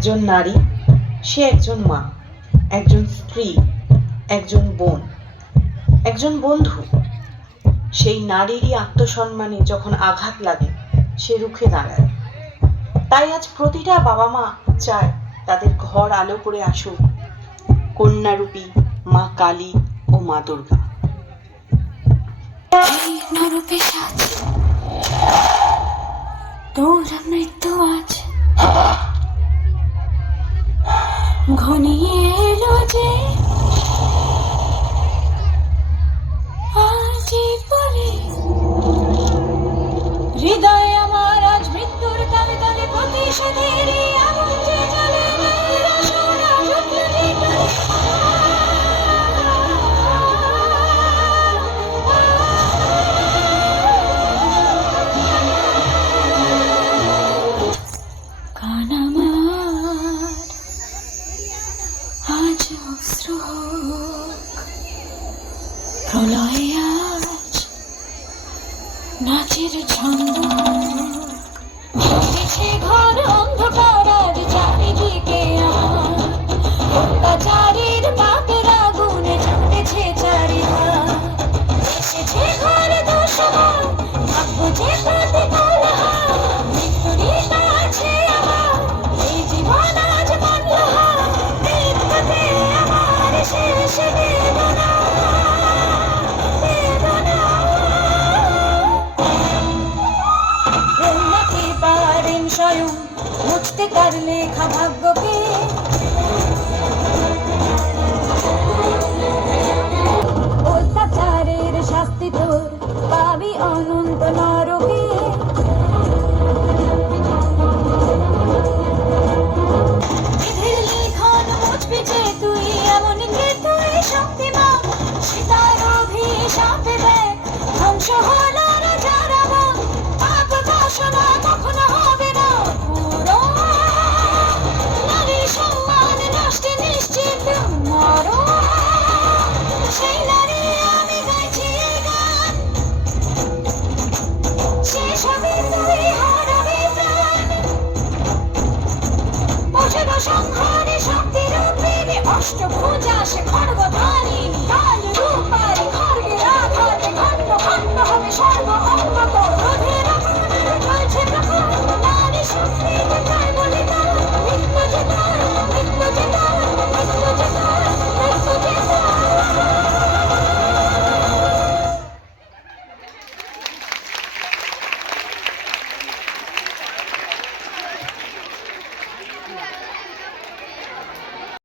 একজন নারী, সে একজন মা, একজন স্ত্রী, একজন বোন, একজন বন্ধু। সেই নারীরই আত্মসম্মানে যখন আঘাত লাগে, সে রুখে দাঁড়ায়। তাই আজ প্রতিটা বাবা মা চায় তাদের ঘর আলো করে আসুক। কন্যারূপী মা কালী ও মা দুর্গা। হোক প্রলয়ে আজ নাচের ছন্দ ঘর স্বয়ং মুছতে তার লেখা ভাগ্যকে অত্যাচারের শাস্তি তোর পাবি অনন্ত নরকে। অসীম ভোজা সে খড়গ